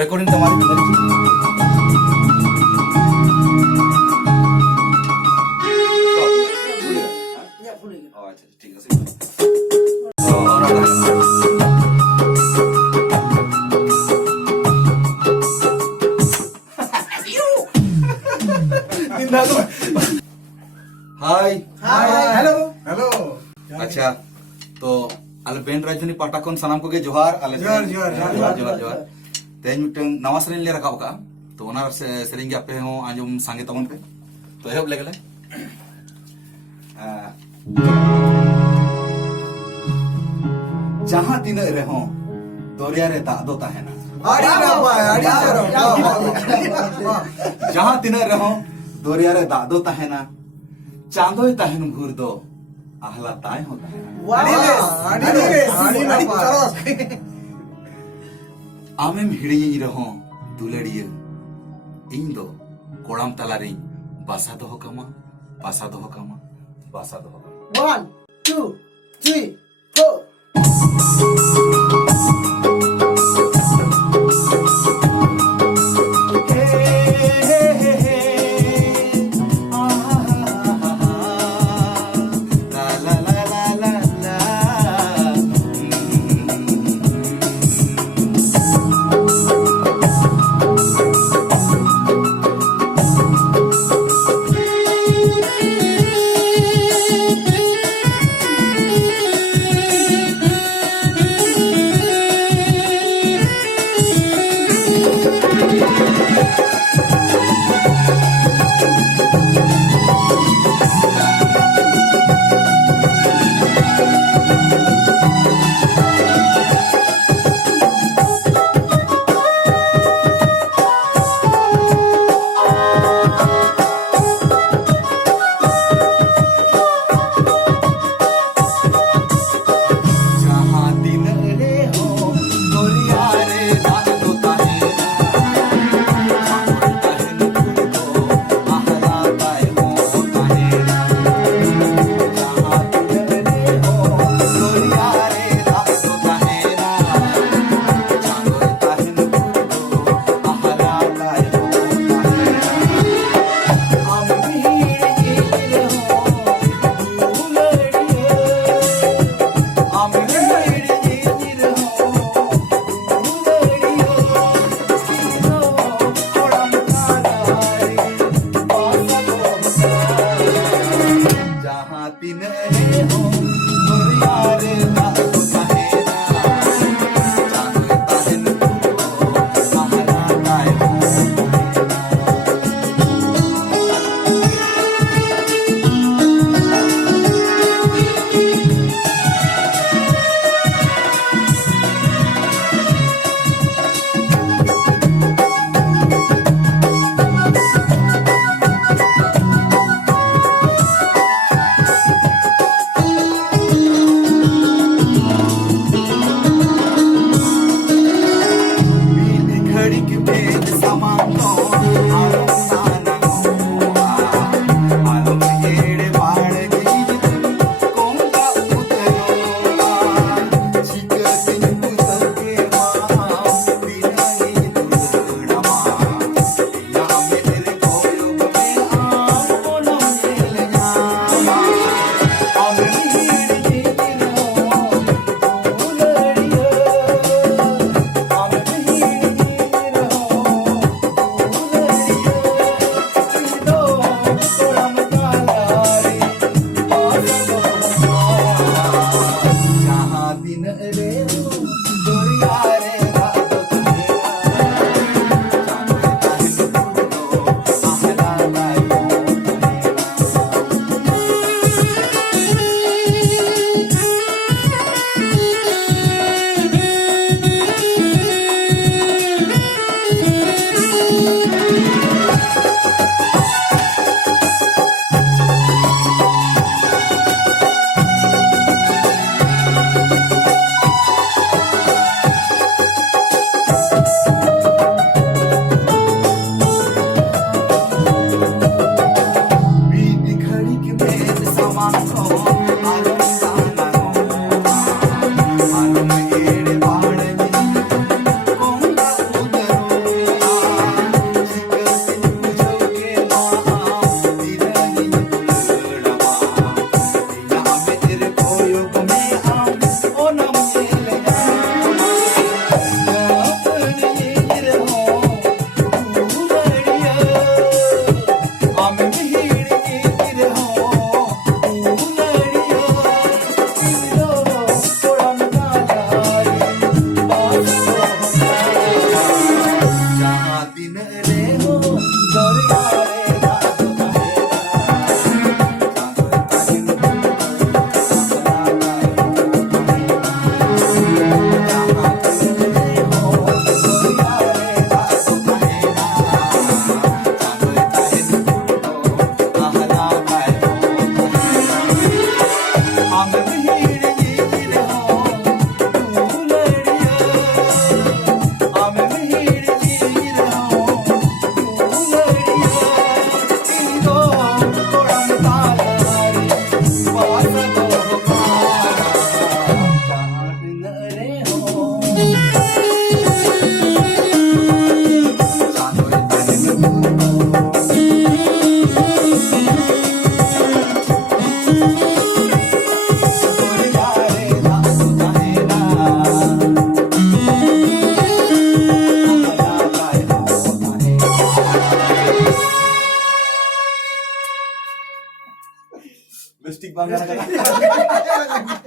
recording तुम्हारी मेरी अच्छा ठीक है हाय हेलो हेलो अच्छा तो आले बेन राजधानी पाटा कोन सनाम को के जोहार आले जोहार, जोहार, जोहार, जोहार तेज मिटन नवा सरेन ले रखा का तो ओना सरेन के आपे हो आंजम सांगे तमन पे तो हेब लेगले जहां तीन रहो दरिया रे दा दो ताहेना जहां तीन रहो दरिया रे दा दो ताहेना चांदोय ताहेन भूर दो आहला ताय होता है आमेम हिड़ियी रहो दुलड़िया इन दो कोड़ाम तलारी बासा दो कमा बासा दो कमा बासा दो कमा 1 2 3 4 ला bang.